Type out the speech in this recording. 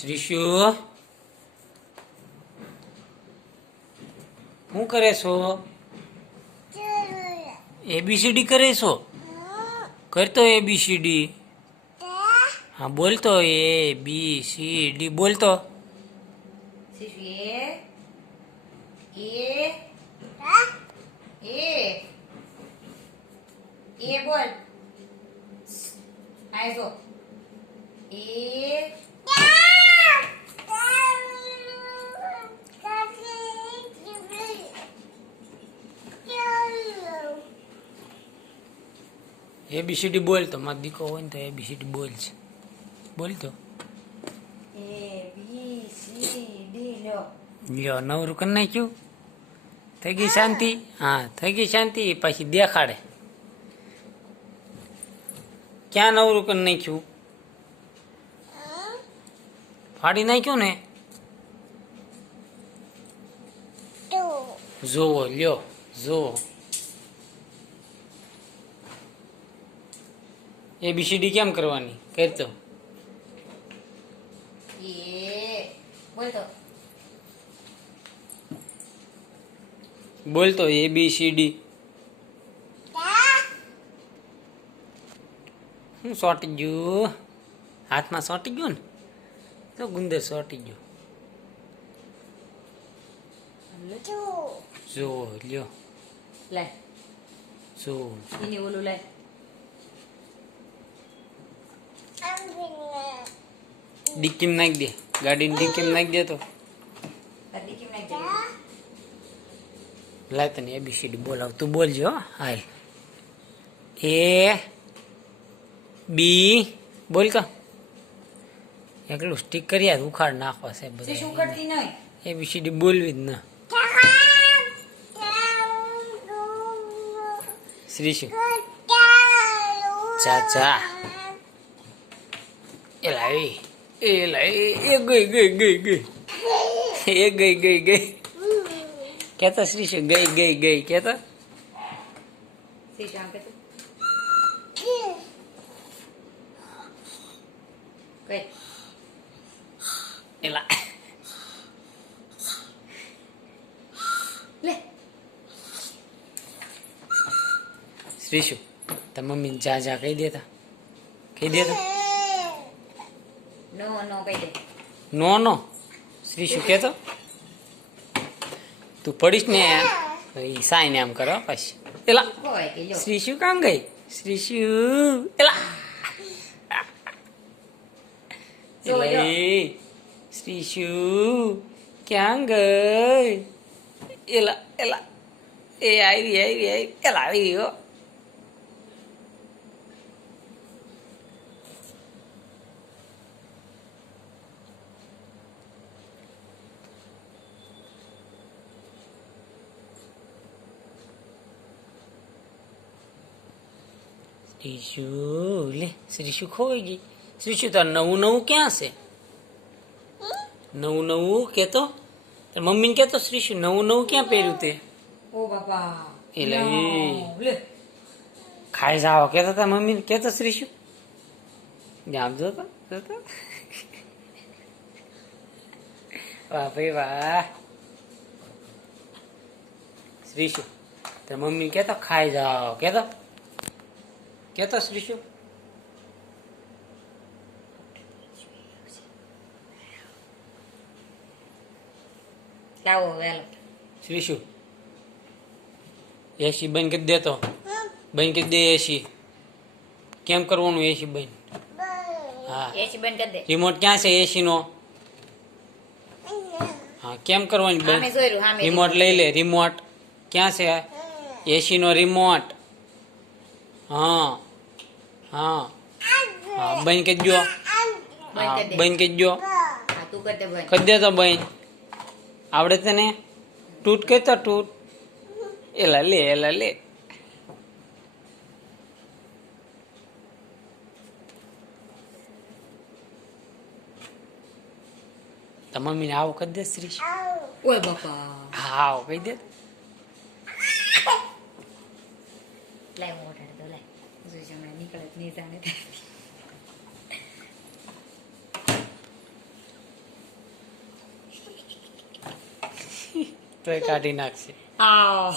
શ્રીશુ શું કરે છો? એબીસીડી કરે છો? કરતો એબીસીડી હા, બોલતો એ બી સી ડી બોલતો. એ બોલ. જો એ એબીસીડી બોલતો મારો દીકો હોય ને તો એબીસીડી બોલ છે. બોલતો એ બી સી ડી લ્યો. લ્યો નવરું કરી નાખ્યું. થઈ ગઈ શાંતિ? હા થઈ ગઈ શાંતિ પછી દેખાડે. ક્યાં નવરું કરી નાખ્યું? ફાડી નાખ્યું ને? જોવો લ્યો જોવો એબીસીડી કેમ કરવાની? કરતો બોલ તો. બોલતો એ બી સી ડી શું સોટી ગયું. હાથમાં સોટી ગયું ને? તો ગુંદર સોટી ગયો. જો. લ્યો. લે. જો. એની ઓલું લાય ડિક્કીમ નાખી દે. ગાડીની ડિક્કીમ નાખી દે તો. લાય તને એબીસીડી બોલાવ તું બોલજો હાય હાલ. એ બી બોલ કા. એકલું સ્ટીક કરી યાર ઉખાડ નાખવા છે બધા એબીસીડી બોલવી જ ના. શ્રીશુ. ચા ચા એ લાવી. એ લાવી. એ ગઈ ગઈ ગઈ ગઈ. એ ગઈ ગઈ ગઈ. કેતા શ્રીશુ ગઈ ગઈ ગઈ. કેતા? શીશુ આમ એલા શ્રીશુ તાર મમ્મીને જા જા કહી દેતા. કહી દેતા? નો નો કહી દે નો નો શ્રીશુ કેતો તું પડીશ ને એ સાઈને આમ કરો પછી. એલા શ્રી શું કામ ગઈ? શ્રી શું? એલા. શ્રી શું? ક્યાં ગઈ? એલા એલા. એ આવી આવી આવી. એલા આવી ગયો. શ્રીશુ લે શ્રીશુ ખોવાઈ ગઈ. શ્રીશુ તાર નવું નવું ક્યાં છે? નવું નવું કેતો? મમ્મી મમ્મીને કેતો શ્રીશુ નવું નવું ક્યાં પહેર્યું તે? ઓ બાપા એટલે લે. ખાઈ જાઓ કેતો તા મમ્મીને કેતો શ્રીશુ આમ જોતો જોતો વાહ ભાઈ વાહ. શ્રીશુ તાર મમ્મી કેતો ખાઈ જાઓ કેતો? કેતો શ્રીશુ લાવો વેલો શ્રીશુ એસી બંધ કરી દેતો બંધ કરી દે એસી કેમ કરવાનું એસી બંધ હા એસી બંધ કરી દે રિમોટ ક્યાં છે એસી નો હા કેમ કરવાની બંધ રિમોટ લઈ લે રિમોટ ક્યાં છે એસી નો રિમોટ હા હા. હા બહેન દો હા કરી દો હા. તું કરી દે બંધ દે તો બંધ આવડે તને તૂટ કહેતો તૂટ. એલા લે એલા લે તમારી મમ્મીને આવો કરી દે શ્રી ઓય બાપા. હા આવો કહી દે. લાય ઓટાડી દઉં લાય. જોઈ નીકળે જ નહીં જાણે તો એ કાઢી નાખશે આ